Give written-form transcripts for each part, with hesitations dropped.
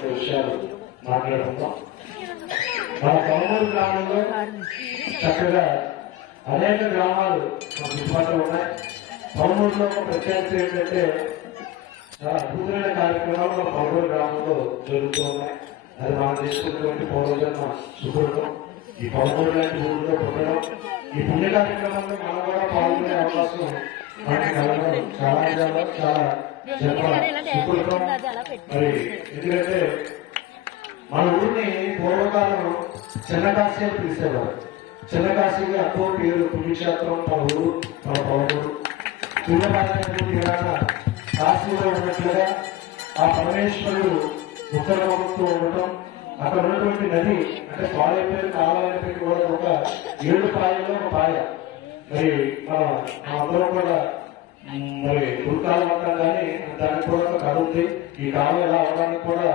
కొన్ని విషయాలు మాట్లాడుకుందాం. మన పొలమూరు గ్రామంలో చక్కగా అనేక గ్రామాలు మన చుట్టుపక్కల ఉన్నాయి. పొలమూరులో ఒక ప్రత్యేకత ఏంటంటే చాలా అద్భుతమైన కార్యక్రమాలు మన పొలమూరు గ్రామంలో జరుగుతూ ఉన్నాయి. అది మనం చేసుకున్నటువంటి పూర్వజన్మ సుకృతం. ఈ పొలమూరు లాంటి ఊళ్ళో పుట్టడం, ఈ పుణ్య కార్యక్రమంలో మనం కూడా పాల్గొనే అవకాశం మనకి కలగడం చాలా చాలా చాలా సుకృతం. మరి ఎందుకంటే మన ఊరిని పూర్వకాలం చిన్నకాశీ అని పిలిచేవారు. చిన్నకాశీకి అక్కో పేరు పుణ్యక్షేత్రం మన ఊరు, మన పొలమూరు. కాశీలో ఉన్నట్లుగా ఆ పరమేశ్వరుడు ఉత్తరముఖంతో ఉండటం, అక్కడ ఉన్నటువంటి నది అంటే పాలైపోయిన కావాలైపోయి కూడా ఒక 7 పాయల్లో ఒక పాయ. మరి అందరం కూడా మరి గురుకాలం అంటాం, కానీ దానికి కూడా ఒక కథ ఉంది. ఈ కాలం ఎలా అవడానికి కూడా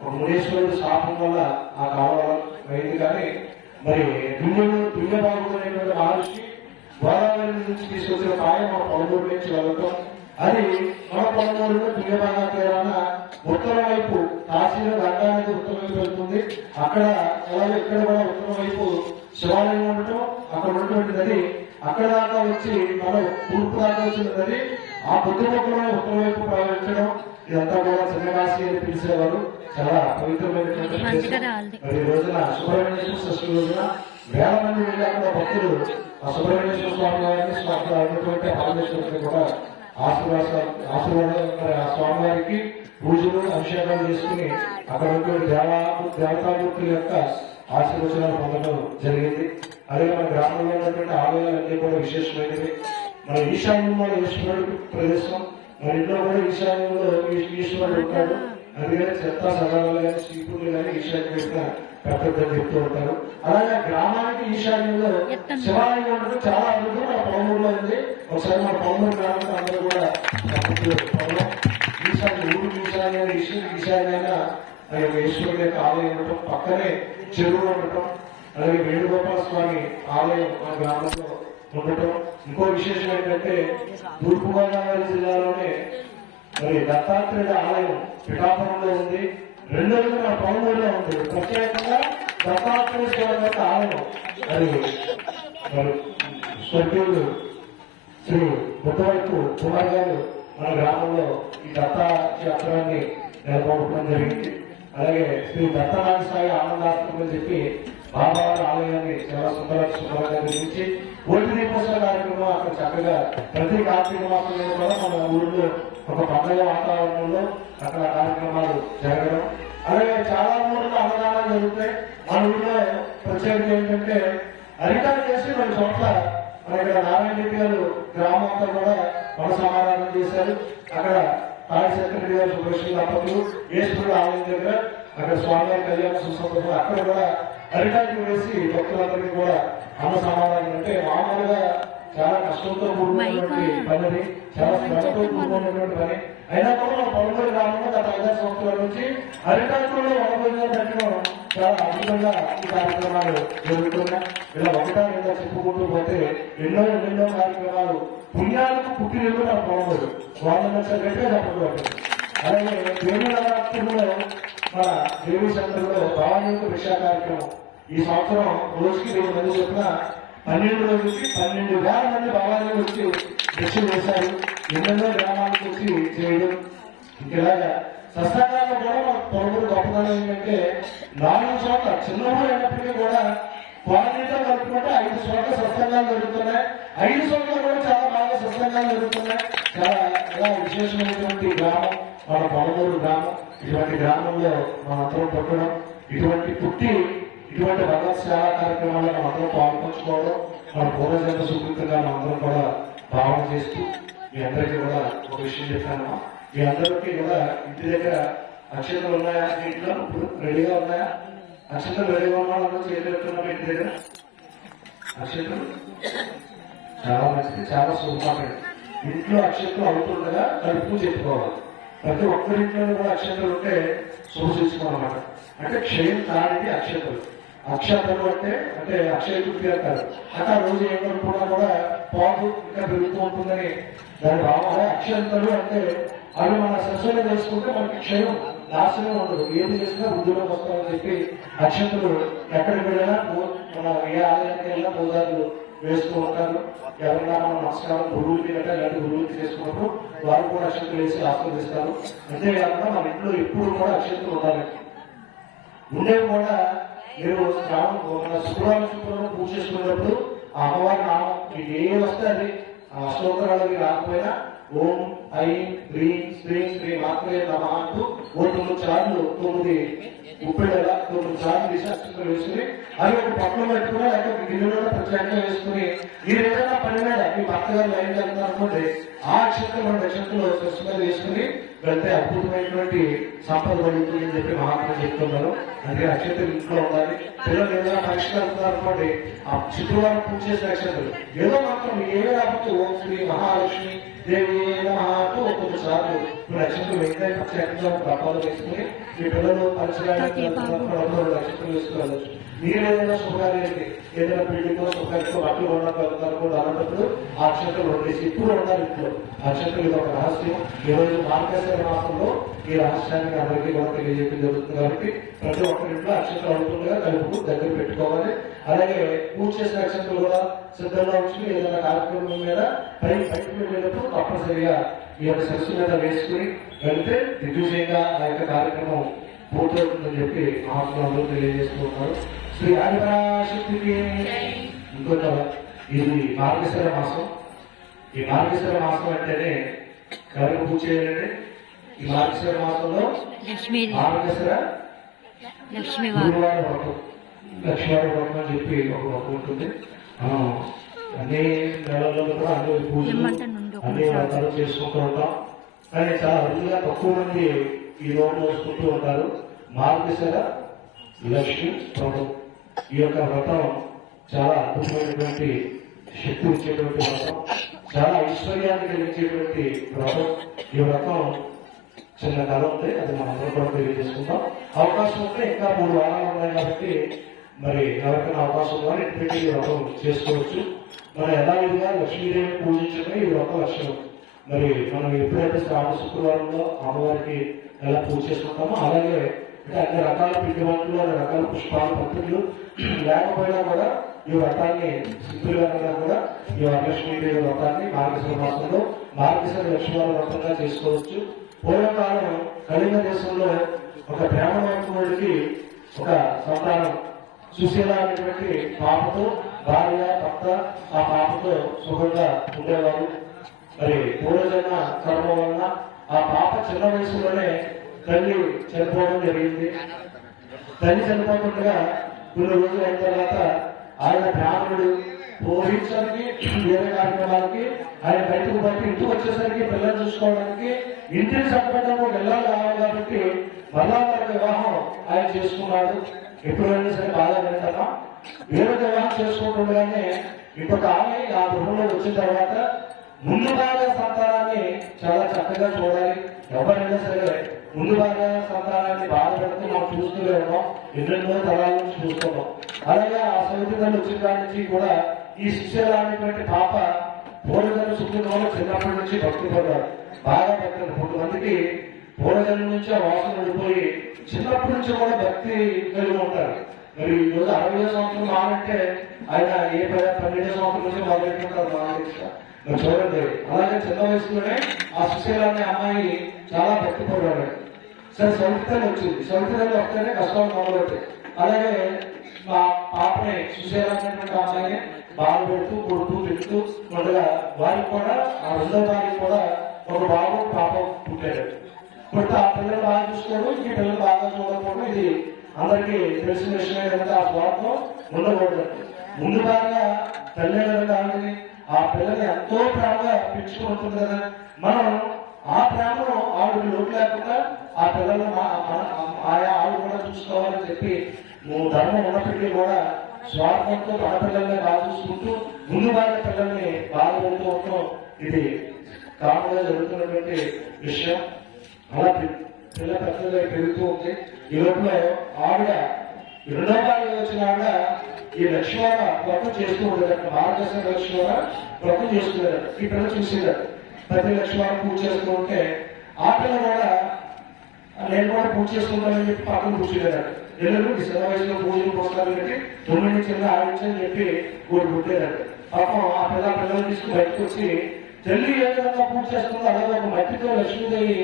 ఒక మునీశ్వరుడు శాపం వల్ల ఆ కాలం అయింది. కానీ మరి దుర్యబాబు అనేటువంటి మహర్షి గోదావరి నుంచి తీసుకొచ్చిన పాయ మన పొలమూరు నుంచి వెళ్ళటం, అది మన పొలమూరులో దుర్యబాగా తీరాన ఉత్తరం వైపు కాశీలో గంగా నది ఉత్తరం వైపు వెళ్తుంది. అక్కడ అలాగే ఇక్కడ కూడా ఉత్తరం వైపు శివాలయం ఉండటం, అక్కడ ఉన్నటువంటి నది అక్కడ దాకా వచ్చి మనం తూర్పు దాకా వచ్చిన నది ఆ బుద్ధముఖంలో ఉత్తరం వైపు ప్రయాణించడం, ఇదంతా కూడా చిన్నకాశీ అని పిలిచేవారు. చాలా పవిత్రమైనటువంటి మరి ఈ రోజున సుబ్రహ్మణ్యేశ్వర షష్ఠి రోజున వేల మంది వెళ్ళి అక్కడ భక్తులు ఆ సుబ్రహ్మణ్యేశ్వర స్వామి వారిని అన్నటువంటి పరమేశ్వరుడిని కూడా ఆశీర్వాదం ఆ స్వామివారికి పూజలు అభిషేకాలు చేసుకుని అక్కడ ఉన్నటువంటి దేవతామూర్తుల యొక్క ఆశీర్వచనాలు పొందడం జరిగింది. అదే మన గ్రామంలో ఉన్నటువంటి ఆలయాలన్నీ కూడా విశేషమైనవి. మన ఈశాన్యంలో ఈశ్వరుడు ప్రదేశం, మన ఇంట్లో కూడా ఈశాన్యంలో ఈశ్వరుడు ఉంటాడు. అందుకని చెత్త సదాలు కానీ శ్రీపురులు కానీ ఈశాన్యం యొక్క పెద్దలు చెప్తూ ఉంటారు. అలాగే గ్రామానికి ఈశాన్యంలో శివాలయం ఉండడం చాలా అద్భుతం. మన పొలమూరులో ఉంది. ఒకసారి మన పొలమూరు గ్రామానికి అందరూ కూడా ఈశాన్యంగా ఈశ్వరుడు యొక్క ఆలయం ఉండటం, పక్కనే చెరువు ఉండటం, అలాగే వేణుగోపాల స్వామి ఆలయం మన గ్రామంలో ఉండటం. ఇంకో విశేషం ఏంటంటే తూర్పుగోదావరి జిల్లాలోనే మరి దత్తాత్రేయుడ ఆలయం పిఠాపురంలో ఉంది. రెండోది మన పొలమూరులో ఉంది. ప్రత్యేకంగా దత్తాత్రేయ స్వామి యొక్క ఆలయం అది మరి స్వర్గీయుడు శ్రీ బుద్ధవైపు కుమార్ గారు మన గ్రామంలో ఈ దత్తా క్షేత్రాన్ని నెలకొల్పడం జరిగింది. అలాగే శ్రీ దత్తనాథ సాయి ఆనందాత్మకం అని చెప్పి బాబావారి ఆలయాన్ని చాలా సుందరంగా నిర్మించి ఓటి దీపోత్సవ కార్యక్రమం అక్కడ చక్కగా ప్రతి కార్తీక మాసంలో కూడా మన ఊళ్ళో ఒక పండుగ వాతావరణంలో అక్కడ కార్యక్రమాలు జరగడం. అలాగే చాలా ఊళ్ళో అన్నదానాలు జరుగుతాయి. మన ఊళ్ళో ప్రత్యేకత ఏంటంటే అరికాలు చేసి 2 చోట్ల మన ఇక్కడ నారాయణ రెడ్డి గారు గ్రామం అంతా కూడా మన సమాధానం చేశారు. అక్కడ తాడిశంకరెడ్డి గారు సుభేష్ దంపతులు ఈశ్వరుడు ఆలయం దగ్గర అక్కడ స్వామివారి కళ్యాణ సుసంపద అక్కడ కూడా అరికాయలు వేసి భక్తులందరికీ కూడా అన్న సమాధానం. అంటే మామూలుగా చాలా కష్టంతో కూడుకున్నటువంటి పని, చాలా శ్రమతో కూడుకున్నటువంటి పని. అయినా కూడా మన పొలమూరు గ్రామంలో గత 5 సంవత్సరాల నుంచి అరికాయకుల్లో వనభోజనం పెట్టడం చాలా అద్భుతంగా ఈ కార్యక్రమాలు జరుగుతున్నాయి. ఇలా ఒకటా రెండా చెప్పుకుంటూ పోతే ఎన్నో కార్యక్రమాలు పుణ్యాలకు పుట్టినట్లు మన పొలమూరు 100 లక్షల గట్టిగా చెప్పబడుతుంది. అలాగే దేవీ నవరాత్రుల్లో మన దేవీ సెంటర్లో భవానీ యొక్క భిక్షా కార్యక్రమం ఈ సంవత్సరం రోజుకి 2 మంది చొప్పున 12 రోజులకి 12,000 మంది భవానీ వచ్చి భిక్ష చేశారు. ఎన్నెన్నో గ్రామాలకు వచ్చి చేయడం. ఇలాగా సత్సంగాల్లో కూడా మన పొలమూరు గొప్పదనం ఏంటంటే 4 చోట్ల చిన్న ఊరు అయినప్పటికీ కూడా క్వాలిటీతో కలుపుకుంటే 5 చోట్ల సత్సంగాలు జరుగుతున్నాయి. 5 చోట్ల కూడా చాలా బాగా సత్సంగాలు జరుగుతున్నాయి. చాలా విశేషమైనటువంటి గ్రామం మన పొలమూరు గ్రామం. ఇటువంటి గ్రామంలో మనందరం పుట్టడం, ఇటువంటి భగవత్ సేవా కార్యక్రమాల్లో మనందరం పాల్పంచుకోవడం, మన పూర్వజన్మ సుకృతంగా మనందరం కూడా భావన చేస్తూ మీ అందరికీ కూడా ఒక విషయం చెప్పాను. మీ అందరికీ కూడా ఇంటి దగ్గర అక్షతలు ఉన్నాయా? ఇంట్లో ఇప్పుడు రెడీగా ఉన్నాయా? అక్షతలు రెడీగా ఉన్నాను చేయగలుగుతున్నాం. ఇంటి దగ్గర అక్షతలు చాలా మంచిది, చాలా శుభ్రమైన ఇంట్లో అక్షతలు అవుతుండగా కలుపుతూ చెప్పుకోవాలి. ప్రతి ఒక్కరింట్లో కూడా అక్షతలు ఉంటే శుభసూచకం. అంటే క్షయం కానిది అక్షతలు. అక్షతలు అంటే అక్షయ తృప్తి అంటారు. అంటే ఆ రోజు ఏమనుకున్నా కూడా పాపు ఇంకా పెరుగుతూ ఉంటుందని దాని భావం. అక్షంతలు అంటే అవి మన శస్సులు చేసుకుంటే మనకి క్షయం నాశనం ఉండదు. ఏది చేసినా వృద్ధిలోకి వస్తామని చెప్పి అక్షంతలు ఎక్కడికి వెళ్ళినా మన ఏ ఆలయానికి వెళ్ళినా పూజారులు వేస్తూ ఉంటారు. ఎవరైనా మనం నమస్కారం గురువులకి అంటే ఇలాంటి గురువులకి చేసుకున్నప్పుడు వారు కూడా అక్షంతలు వేసి ఆస్వాదిస్తారు. అంతేకాకుండా మన ఇంట్లో ఎప్పుడు కూడా అక్షంతలు ఉండాలి. ఉండేవి కూడా మీరు మన శుక్రవారం పూజ చేసుకునేటప్పుడు ఆ అమ్మవారి నామం మీకు ఏ వస్తే అది స్తోత్రాలకి రాకపోయినా ఓం ఐం హ్రీం శ్రీం శ్రీ మాత్రే నమః అంటూ 9 సార్లు 9 ఉప్పెడలా 9 సార్లు తీసి అక్షంతలు వేసుకుని అవి ఒక పక్కన పెట్టుకుని లేకపోతే గిన్నెలో ప్రత్యేకంగా వేసుకుని మీరు ఏదైనా పని మీద మీ భర్త గారు లైన్ వెళ్తారు అనుకోండి, ఆ అక్షంతలు 2 అక్షంతలు స్వచ్ఛ మీద వేసుకుని వెళ్తే అద్భుతమైనటువంటి సంపద పడుతుంది అని చెప్పి మహాత్ములు చెప్తున్నారు. అందుకే అక్షంతలు ఇంట్లో ఉండాలి. పిల్లలు ఏదైనా పరీక్షలు వెళ్తున్నారు అనుకోండి, ఆ శుక్రవారం పూజ చేసిన అక్షంతలు ఏదో మాత్రం ఏవే రాకపోతే ఓం శ్రీ మహాలక్ష్మి దేవి అంటూ 9 సార్లు మీరు అక్షంతలు వెంకటేశ్వర ప్రత్యేకంగా డబ్బాలు వేసుకుని మీ పిల్లలు పరిచయాలు అక్షంతలు వేసుకోవచ్చు. మీరు ఏదైనా శుభకార్యానికి ఏదైనా పెళ్లికో శుభకార్యకో బట్టలు కొనడానికి వెళ్తారు అలాంటప్పుడు ఆ అక్షంతలు ఉండేసి ఇప్పుడు ఉండాలి ఇంట్లో. అక్షంతలు ఇది ఒక రహస్యం. ఈ రోజు మార్గశిర మాసంలో ఈ రహస్యానికి అందరికీ కూడా తెలియజేయడం జరుగుతుంది. కాబట్టి ప్రతి ఒక్కరింట్లో అక్షంతలు అవుతుండగా కలుపుకు దగ్గర పెట్టుకోవాలి. అలాగే పూజ చేసిన అక్షంతలు కూడా సిద్ధంగా ఉంచుకుని ఏదైనా కార్యక్రమం మీద బయటకు వెళ్ళేటప్పుడు తప్పనిసరిగా ఈ యొక్క సరస్సు మీద వేసుకుని వెళ్తే దిగ్విజయంగా ఆ యొక్క కార్యక్రమం పూర్తవుతుందని చెప్పి మహాత్ములు తెలియజేస్తూ ఉన్నారు. శ్రీ ఆదిపరాశక్తికి ఇంకొక ఇది మార్గశిర మాసం. ఈ మార్గశిర మాసం అంటేనే ఎవరికి పూజ చేయాలంటే ఈ మార్గశిర మాసంలో మార్గశిర గురువారం వ్రతం, లక్ష్మీవారి వ్రతం అని చెప్పి ఒక వ్రతం ఉంటుంది. అన్ని నెలల్లో కూడా అన్ని పూజలు అన్ని వ్రతాలు చేసుకుంటూ ఉంటాం. కానీ చాలా అరుదుగా తక్కువ మంది ఈ లోపల వస్తుంటూ ఉంటారు. మార్గశిర లక్ష్మి వ్రతం, ఈ యొక్క వ్రతం చాలా అద్భుతమైనటువంటి శక్తి ఇచ్చేటువంటి వ్రతం, చాలా ఐశ్వర్యాన్ని కలిగించేటువంటి వ్రతం. ఈ వ్రతం చిన్న కథ ఉంది, అది మనందరం కూడా తెలియజేసుకుంటాం. అవకాశం ఉంటే ఇంకా 3 వారాలు ఉన్నాయి కాబట్టి మరి ఎవరికైనా అవకాశం ఉందని ఇంటికి ఈ వ్రతం చేసుకోవచ్చు. మనం యథావిధిగా లక్ష్మీదేవిని పూజించడమే ఈ వ్రత లక్ష్యం. మరి మనం ఎప్పుడైతే శ్రావణ శుక్రవారంలో అమ్మవారికి ఎలా పూజ చేసుకుంటామో అలాగే అంటే అన్ని రకాల పిండి వంటలు, అన్ని రకాల పుష్పాలు పత్రులు లేకపోయినా కూడా ఈ వ్రతాన్ని సింపుల్గా కూడా ఈ వరలక్ష్మీదేవి వ్రతాన్ని మార్గశిర మాసంలో మార్గశిర లక్ష్మీవారి వ్రతంగా చేసుకోవచ్చు. పూర్వకాలం కళింగ దేశంలో ఒక బ్రాహ్మణుడికి ఒక సంతానం సుశీల అనేటువంటి పాపతో భార్య భర్త ఆ పాపతో సుఖంగా ఉండేవారు. మరి పూర్వజన్మ కర్మ వలన ఆ పాప చిన్న వయసులోనే తల్లి చనిపోవడం జరిగింది. తల్లి చనిపోతుండగా కొన్ని రోజులు అయిన తర్వాత ఆయన బ్రాహ్మణుడు పోషించడానికి వేరే కార్యక్రమాలకి ఆయన బయటకు బట్టి ఇంటికి వచ్చేసరికి పిల్లలు చూసుకోవడానికి ఇంటిని చంపడంలో వెళ్ళాలి కావాలి కాబట్టి మళ్ళా తన వివాహం ఆయన చేసుకున్నాడు. ఎప్పుడైనా సరే బాగా వింటామా వేరే వివాహం చేసుకుంటుండగానే ఇంకొక ఆమె ఆ గృహంలో వచ్చిన తర్వాత ముందు భాగా సంతానాన్ని చాలా చక్కగా చూడాలి. ఎవరైనా సరే ముందు భాగా సంతానాన్ని బాధపడుతూ మనం చూస్తూనే ఎన్నెన్నో తరాల నుంచి చూస్తున్నాం. అలాగే ఆ సౌతికలు వచ్చిన దాని నుంచి కూడా ఈ శిష్యులు అనేటువంటి పాప పూర్వజన్మ సుఖంలో చిన్నప్పటి నుంచి భక్తి పడ్డారు. బాగా భక్తులు కొంతమందికి పూర్వజన్మ నుంచి ఆ వాసన ఉండిపోయి చిన్నప్పటి నుంచి కూడా భక్తి కలిగి ఉంటారు. మరి ఈ రోజు 60 సంవత్సరం మానంటే ఆయన ఏ 12 సంవత్సరం నుంచి మొదలెట్టుకుంటారు మానేక్ష. మరి చూడండి, అలాగే చిన్న వయసులోనే ఆ సుశీల అనే అమ్మాయి చాలా భక్తి పడ్డాడు. సరే సౌతికలు వచ్చింది, సౌతికలు వస్తేనే కష్టాలు మొదలవుతాయి. అలాగే మా పాపని సుశీల అనేటువంటి అమ్మాయిని బాగా పెడుతూ కొడుతూ తిడుతూ ఉండగా వారికి కూడా ఆ రెండో వారికి కూడా ఒక బాబు పాప పుట్టాడు. పుడితే ఆ పిల్లలు బాగా చూసుకోవడం, ఈ పిల్లలు బాగా చూడకపోవడం ఇది అందరికీ తెలిసిన విషయం. ఏంటంటే ఆ స్వార్థం ఉండకూడదు. ముందు బాగా తల్లి కానీ ఆ పిల్లల్ని ఎంతో ప్రేమగా పెంచుకుంటుంది కదా, మనం ఆ ప్రేమను ఆవిడకి లోటు లేకుండా ఆ పిల్లలు ఆయా ఆవిడ కూడా చూసుకోవాలని చెప్పి ధర్మం ఉన్నప్పటికీ కూడా స్వార్థంతో మన పిల్లల్ని బాగా చూసుకుంటూ ముందు బాగా పిల్లల్ని బాగా పెడుతూ ఉండటం ఇది కామన్గా జరుగుతున్నటువంటి విషయం. అలా పిల్ల పెద్దగా పెరుగుతూ ఉంది. ఈ లోపల ఆవిడ 2వ భార్య వచ్చిన ఆవిడ ఈ లక్ష్మణ వ్రతం చేస్తూ ఉండేదట. మార్గశిర లక్ష్మణ వ్రతం చేసుకునేదట. ఈ పిల్ల చూసేదట. ప్రతి లక్ష్మణ పూజ చేస్తూ ఉంటే ఆ పిల్ల కూడా నేను కూడా పూజ చేసుకుంటానని చెప్పి పక్కన కూర్చునేదాడు. పిల్లలు ఈ చిన్న వయసులో పూజలు పోస్తారు పెట్టి 9 నుంచి ఆడించని చెప్పి ఊరు పుట్టేదాడు. పాపం ఆ పిల్లలు తీసుకుని బయటకు వచ్చి తల్లి ఏ విధంగా పూజ చేస్తుందో అలాగే ఒక మట్టితో లక్ష్మీదేవి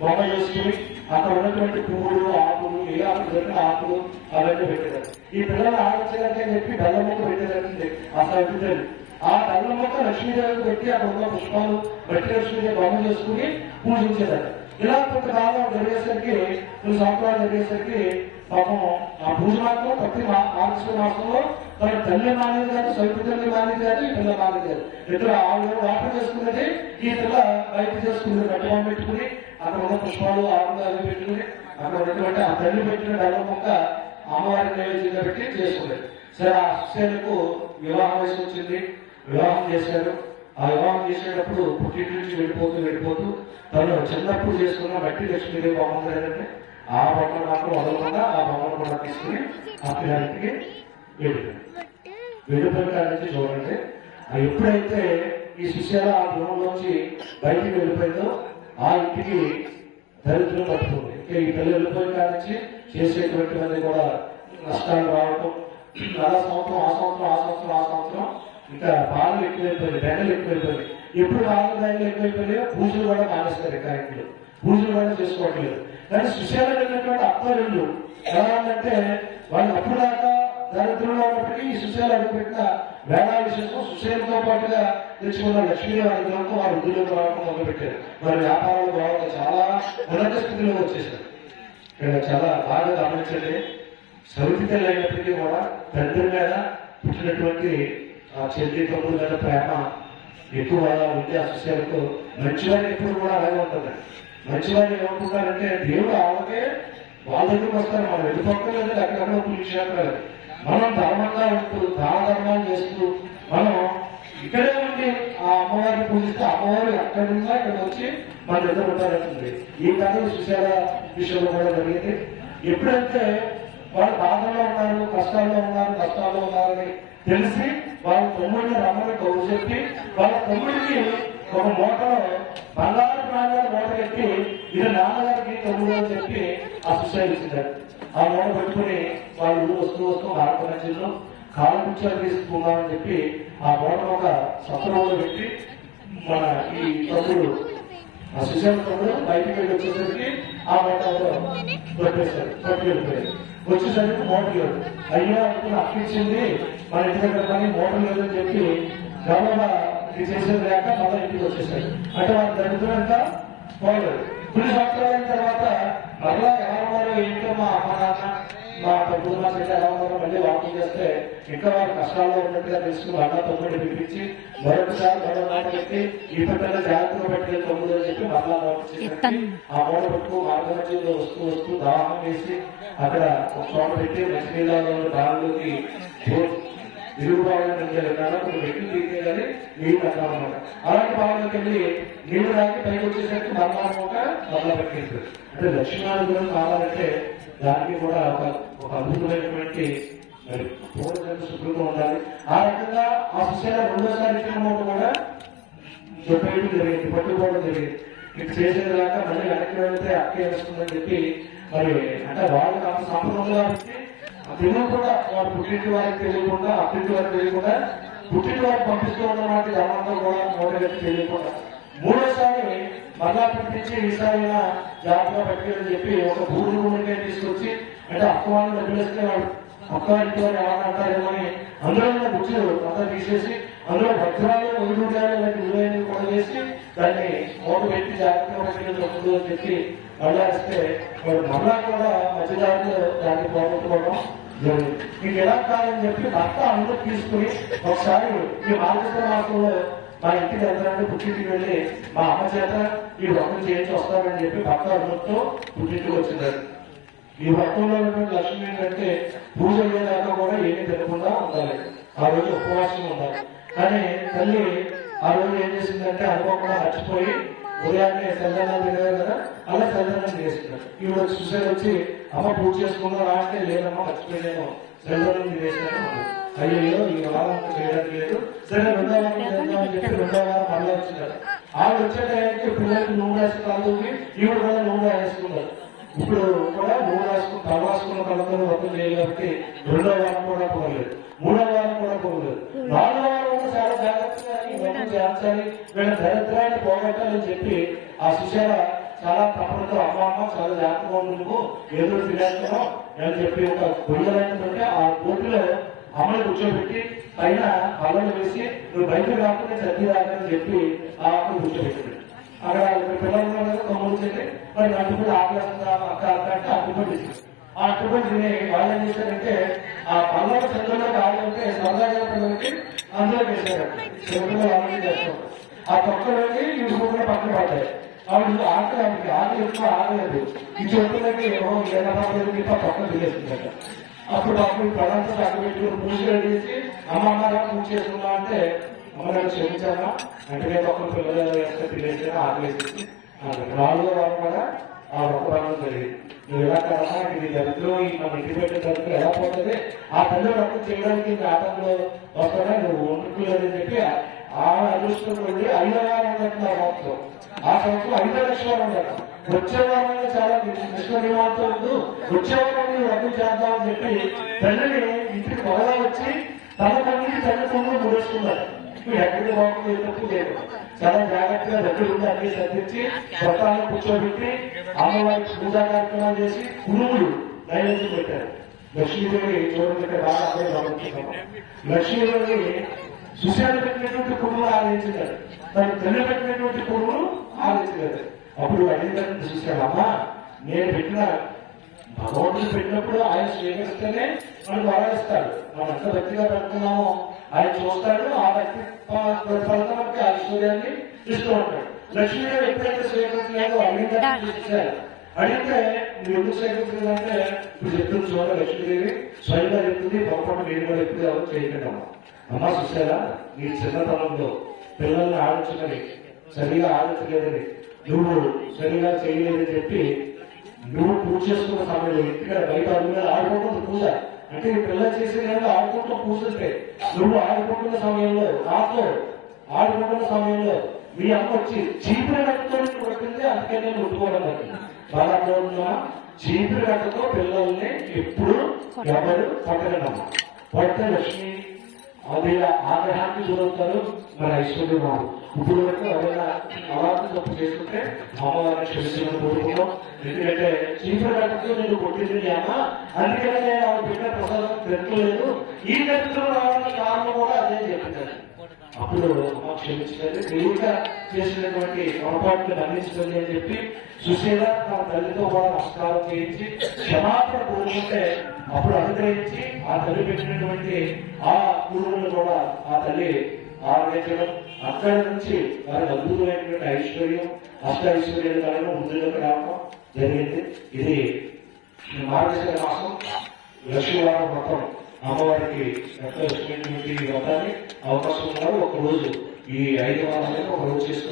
బొమ్మ చేసుకుని అక్కడ ఉన్నటువంటి పువ్వులు ఆకులు ఏ ఆకులు దొరికిన ఆకులు అవన్నీ పెట్టేదారు. ఈ పిల్లలు ఆడించాలంటే చెప్పి బెల్లం మొక్క పెట్టేదండి ఆ సైతం. ఆ బెల్లం మొక్క లక్ష్మీదేవికి పెట్టి అక్కడ ఉన్న పుష్పాలు మట్టి లక్ష్మీదేవి బొమ్మ చేసుకుని పూజించేదారు. ఇలా కొంతకాలం జరిగేసరికి కొన్ని సంవత్సరాలు జరిగేసరికి పాపం ఆ పూజ మాత్రం ప్రతి మార్గశిర మాసంలో తన తల్లి మానేది కాదు, సైపు తల్లి మానేది కాదు, ఈ పిల్ల మానేది కాదు. ఇద్దరు ఆవిడ వాటర్ చేసుకున్నది, ఈ పిల్ల బయట చేసుకున్నది. గడ్డం పెట్టుకుని అక్కడ ఉన్న పుష్పాలు ఆవులు అవి పెట్టుకుని అక్కడ ఉన్నటువంటి ఆ తల్లి పెట్టిన బెల్లం మొక్క అమ్మవారి నైవేద్యంగా పెట్టి చేసుకునేది. సరే ఆ శిష్యులకు వివాహ వయసు వచ్చింది, వివాహం చేశారు. ఆ వివాహం చేసేటప్పుడు పుట్టింటి నుంచి వెళ్ళిపోతూ తను చిన్నప్పుడు చేసుకున్న మట్టి లక్ష్మీదేవి బొమ్మ లేదంటే ఆ బొమ్మను మాత్రం వదలకుండా ఆ బొమ్మను కూడా తీసుకుని ఆ పిల్లలకి వెళ్ళిపోయిన నుంచి చూడండి. ఎప్పుడైతే ఈ శిష్యుల ఆ గృహంలోంచి బయటికి వెళ్ళిపోయిందో ఆ ఇంటికి దరిద్రం పట్టుకుంది. ఇంకా ఈ పిల్లలు వెళ్ళిపోయిన నుంచి చేసేటువంటివన్నీ కూడా నష్టాలు రావటం, చాలా సంవత్సరం ఆ సంవత్సరం ఇంకా బాధలు ఎక్కువైపోయింది, బెండలు ఎక్కువైపోయింది. ఎప్పుడు బాధలు బెండలు ఎక్కువైపోయినాయో పూజలు కూడా మానేస్తారు. కార్యక్రమాలు పూజలు కూడా చేసుకోవట్లేదు. కానీ సుశాలు వెళ్ళినటువంటి అత్తలు ఎలా ఉందంటే వాళ్ళు అప్పుడు దాకా దరిద్రంలో ఉన్నప్పటికీ ఈ సుశాలు అడుగుపెట్టిన వేళా విషయంలో సుశాలతో పాటుగా తెచ్చుకున్న లక్ష్మీదేవి అనుగ్రహంతో వారు వృద్ధులకు రావడం మొదలుపెట్టారు. మరి వ్యాపారాలు బాగా చాలా ఉన్నత స్థితిలో వచ్చేసారు. ఇక్కడ చాలా బాగా గమనించండి. సౌతి తల్లి అయినప్పటికీ కూడా తండ్రి మీద పుట్టినటువంటి ఆ చెల్లి తమ్ముడు మీద ప్రేమ ఎక్కువ ఉంటే ఆ శిష్యులకు మంచివాడిని ఎప్పుడు కూడా అలాగే ఉంటుంది. మంచివాడిని ఏమనుకుంటారంటే దేవుడు ఆమెకే వాళ్ళ దగ్గరికి వస్తారు. మనం వెళ్ళిపోక్కర్లేదు, అక్కడక్కడ పులిక్షేత్రాలు మనం ధర్మంగా ఉంటూ దాన ధర్మాలు చేస్తూ మనం ఇక్కడే ఉండి ఆ అమ్మవారిని పూజిస్తే అమ్మవారు ఎక్కడున్నా ఇక్కడ వచ్చి మన దగ్గర ఉంటారంటుంది. ఈ కథ శిష్యుల విషయంలో కూడా జరిగింది. ఎప్పుడైతే వాళ్ళు బాధల్లో ఉన్నారు, కష్టాల్లో ఉన్నారని తెలిసి వాళ్ళ తమ్ముడిని రమ్మని కౌరు చెప్పి వాళ్ళ తమ్ముడికి ఒక మూటలో బంగారు ప్రాణాలు మూట కట్టి ఇది నాన్నగారికి తమ్ముడు అని చెప్పి ఆ శిష్యులు ఇచ్చింటారు. ఆ మూట పెట్టుకుని వాళ్ళు వస్తూ మార్గమధ్యంలో కాలు కూర్చొని తీసుకున్నామని చెప్పి ఆ మూటను ఒక సత్రంలో పెట్టి మన ఈ తమ్ముడు ఆ శిష్యుల తమ్ముడు బయటికి వెళ్ళి వచ్చేసరికి ఆ మూటలో పట్టుకు వెళ్ళిపోయారు. వచ్చేసరికి మోటార్ లేదు. అయ్యా అనుకుని అప్పించింది మన ఇంటి దగ్గర కానీ మోటార్ లేదని చెప్పి గవర్నమెంట్ ఇది చేసేది లేక మళ్ళీ ఇంటికి వచ్చేసాడు. అంటే వాళ్ళ దరిద్రంగా పోలేదు. కొన్ని సంవత్సరాలు అయిన తర్వాత మరలా ఎలా ఉన్నారో ఏంటో మా అమ్మ నాన్న మా తమ్ముడు మా చెల్లి ఎలా ఉన్నారో మళ్ళీ వాకింగ్ చేస్తే ఇంకా వారు కష్టాల్లో ఉన్నట్టుగా తెలుసుకుని అన్న తమ్ముడిని పిలిపించి మరొకసారి మరో మాట పెట్టి ఈ పిల్లలు జాగ్రత్తగా పెట్టిన తమ్ముడు అని చెప్పి మరలా ఆ మూట పెట్టుకు మార్గమధ్యంలో వస్తూ దాహం వేసి అక్కడ ఒక చోట పెట్టి మంచినీళ్ళలో దానిలోకి ఇరుగు భావనకి కొన్ని వ్యక్తులు తీస్తే కానీ నీళ్ళు అన్నమాట. అలాంటి భావనకి వెళ్ళి నీళ్లు రాకి పైకి వచ్చేసరికి మరలా పెట్టేస్తారు. అంటే లక్ష్మీనారాయణ కావాలంటే దానికి కూడా ఒక అద్భుతమైనటువంటి పూర్వజన్మ శుభ్రంగా ఉండాలి. ఆ రకంగా ఆ శిష్యుల రెండోసారి ఇచ్చిన కూడా చెప్పేయడం జరిగింది, పట్టుకోవడం జరిగింది. ఇటు చేసేది దాకా మళ్ళీ వెనక్కి వెళ్తే అక్కే వస్తుందని చెప్పి మరి అంటే వాళ్ళకి అంత సంపూర్ణంగా తెలుగు కూడా వారు పుట్టింటి వారికి తెలియకుండా అప్పింటి వారికి తెలియకుండా పుట్టింటి వారికి పంపిస్తూ ఉన్నమాట ధర్మంతో కూడా మోడీ తెలియకుండా మూడోసారి మరలా పిలిపించి ఈసారి జాగ్రత్తగా పట్టుకెళ్ళని చెప్పి ఒక భూమికే తీసుకొచ్చి అంటే అక్కవాళ్ళు డబ్బులు ఇస్తే వాడు అక్క ఇంటి వారు ఎలా అంటారేమని అందులో ఉన్న బుచ్చులు అంతా తీసేసి అందులో వజ్రాలు వైడూర్యాలు ఇలాంటి విలువైనవి కూడా చేసి దాన్ని మోట పెట్టి జాగ్రత్తగా పట్టుకెళ్ళి తప్పుడు అని చెప్పి మళ్ళా ఇస్తే వాడు మళ్ళా కూడా మధ్యదారిలో దాన్ని పోగొట్టుకోవడం జరిగింది. మీకు ఎలా కాదని చెప్పి భర్త అందరూ తీసుకుని ఒకసారి ఈ మార్గశిర మాసంలో మా ఇంటికి వెళ్తానంటే పుట్టింటికి వెళ్ళి మా అమ్మ చేత ఈ వ్రతం చేయించి వస్తారని చెప్పి భర్త అనుమతితో పుట్టింటికి వచ్చిందండి. ఈ వ్రతంలో ఉన్నటువంటి లక్ష్మి ఏంటంటే పూజ అయ్యేదాకా కూడా ఏమీ తినకుండా ఉండాలి. ఆ రోజు ఉపవాసం ఉండాలి. కానీ తల్లి ఆ రోజు ఏం చేసిందంటే అనుకోకుండా మర్చిపోయి ఉదయాన్నే చందనాలు తినేవారు కదా, అలా చందనం చేస్తున్నారు. ఈవిడ చూసారు వచ్చి అమ్మ పూజ చేసుకున్నారా అంటే లేదమ్మా మర్చిపోయాను చందనం చేసినాను. అయ్యో ఈ వారం చేయడానికి లేదు, సరే రెండో వారం చేద్దామని చెప్పి రెండో వారం మళ్ళీ వచ్చినారు. ఆవిడ వచ్చే టైంకి పిల్లలకి నూనె వేసి కాదు ఈవిడ కూడా నూనె వేసుకున్నారు. ఇప్పుడు కూడా తల రాసుకున్న తలందరూ వ్రతం చేయాలి కాబట్టి 2వ వారం కూడా పోలేదు, 3వ వారం కూడా పోలేదు, 4వ వారం కూడా చాలా జాగ్రత్తగా ఈ వ్రతం చేర్చాలి, వీళ్ళ దరిద్రాన్ని పోగొట్టాలని చెప్పి ఆ సుశాల చాలా తప్పనితో అమ్మ చాలా జాగ్రత్తగా నువ్వు ఏదో తినేస్తున్నావు అని చెప్పి ఒక గొయ్యలంటే ఆ కోటిలో అమ్మని కూర్చోబెట్టి పైన పళ్ళను వేసి నువ్వు బయట కాకుండా సర్ది రాదని చెప్పి ఆ అమ్మని కూర్చోబెట్టాడు. అక్కడ పిల్లలు ఉన్నారు కదా, తమ్ముడు చెల్లి, మరి అట్టుపడి ఆకలిస్తుందా అక్క అక్క అంటే అట్టుపడి ఇచ్చారు. ఆ అట్టుపడి తిని వాళ్ళు ఏం చేశారంటే ఆ పళ్ళ చంద్రంలోకి ఆడుతుంటే సరదాగా పిల్లలకి అందులో వేశారు. చెరువులో వాళ్ళని చేస్తారు. ఆ తొక్కలోకి ఇవి కూడా పక్కన పడ్డాయి. ఆవిడ ఆకలి ఎక్కువ ఆగలేదు. ఈ చెరువులకి ఏమో పక్కన తినేస్తుందట. అప్పుడు ప్రధానంతో చక్క పెట్టుకుని పూజ చేసి అమ్మగారా పూజ చేసుకున్నా అంటే అమ్మగారు క్షమించారా అంటే నేను ఒక్కరు పిల్లలు వేస్తే తినేసి ఆకలేసేసి 4వ వారం కూడా ఆ వ్రతరాలు జరిగింది. నువ్వు ఎలా కదా ఇది దరిద్రం మన ఇంటి పెట్టిన దరిద్రం ఎలా పోతుంది, ఆ తల్లి వ్రతం చేయడానికి ఇంకా ఆటంలో వస్తానే నువ్వు వండుకోలేదని చెప్పి ఆ అదృష్టం వెళ్ళి 5వ వారం ఉందంటున్నా మొత్తం. ఆ సంవత్సరం 5 లక్షల ఉండదు. వచ్చే వారంలో చాలా విశ్వనివాసం ఉంది, వచ్చే వారం వ్రతం చేద్దామని చెప్పి తల్లిని ఇంటికి త్వరగా వచ్చి తన తల్లికి తల్లిదండ్రులు ముడేసుకున్నారు. ఎక్కడికి బాగుంది తప్పు లేదు, చాలా జాగ్రత్తగా దగ్గర ఉండి అన్ని సర్దించి వ్రతాన్ని కూర్చోబెట్టి అమ్మవారికి పూజా కార్యక్రమాలు చేసి కురుములు నైవేద్యం పెట్టారు. లక్ష్మీదేవి చూడండి బాగా అదే గమనిస్తున్నాము. లక్ష్మీదేవి సుశాలు పెట్టినటువంటి కురుములు ఆలోచించారు, తను తల్లి పెట్టినటువంటి కురుములు ఆలోచించలేదు. అప్పుడు అడిగిన చూశాడు, అమ్మా నేను పెట్టిన భగవంతుడు పెట్టినప్పుడు ఆయన స్వీకరిస్తేనే మనకు వరాలిస్తాడు. మనం ఎంత భక్తిగా పెట్టుకున్నామో ఆయన చూస్తాడు, ఆ భక్తి ఫలితానికి ఐశ్వర్యాన్ని ఇస్తూ ఉంటాడు. లక్ష్మీదేవి ఎప్పుడైతే స్వీకరించలేదో అడిగారు. అడిగితే నువ్వు ఎందుకు స్వీకరించలేదంటే ఇప్పుడు చెప్తుంది చూడ లక్ష్మీదేవి స్వయంగా చెప్తుంది, పొరపాటు మీరు కూడా ఎప్పుడు ఎవరు చేయకుండా అమ్మా చూసారా నీ చిన్నతనంలో పిల్లల్ని ఆడించుకొని సరిగా ఆడించలేదని నువ్వు సరిగా చేయలేదని చెప్పి నువ్వు పూజ చేసుకున్న సమయంలో ఇంటికాడ బయట అడుగుగా ఆడుకుంటుంది పూజ అంటే ఈ పిల్లలు చేసేది ఆడుకుంటూ పూజంటే నువ్వు ఆడుకుంటున్న సమయంలో నాతో ఆడుకుంటున్న సమయంలో మీ అమ్మ వచ్చి చీపురు గట్టతో కొట్టింది, అందుకే నేను ఉట్టుకోవడం జరిగింది. బాగా ఉన్నా చీపురు గట్టతో పిల్లల్ని ఎప్పుడు ఎవరు కొట్టగలమ్మా. కొట్టే లక్ష్మి అది ఆగ్రహానికి గురవుతారు, మన ఐశ్వర్యం వారు. ఇప్పుడు వరకు ఎవరైనా అవార్డు తప్పు చేసుకుంటే అమ్మవారిని క్షమించమని కోరుకున్నాం. ఎందుకంటే చీపురు గట్టతో నేను కొట్టింది అమ్మ, అందుకనే నేను ఆవిడ పెట్టిన ప్రసాదం తిరగలేదు, ఈ గట్టలో రావడానికి కారణం కూడా అదే చెప్పింది. అప్పుడు అమ్మ క్షమించలేదు, దేవుడిగా చేసినటువంటి పొరపాట్లు మన్నించలేదు అని చెప్పి సుశీల తన తల్లితో కూడా నమస్కారం చేయించి క్షమాపణ కోరుకుంటే అప్పుడు అనుగ్రహించి ఆ తల్లి పెట్టినటువంటి ఆ గురువులను కూడా ఆ తల్లి ఆరోగ్యం అక్కడి నుంచి వారికి అద్భుతమైనటువంటి ఐశ్వర్యం అష్ట ఐశ్వర్యాలు కారణం ముందులోకి రావడం జరిగింది. ఇది మార్గశిర మాసం లక్ష్మీవారం వ్రతం అమ్మవారికి లక్ష్మీ వ్రతాన్ని అవకాశం ఉన్నారు. ఒక రోజు ఈ 5 వారాలను ఒక రోజు చేసుకున్నారు.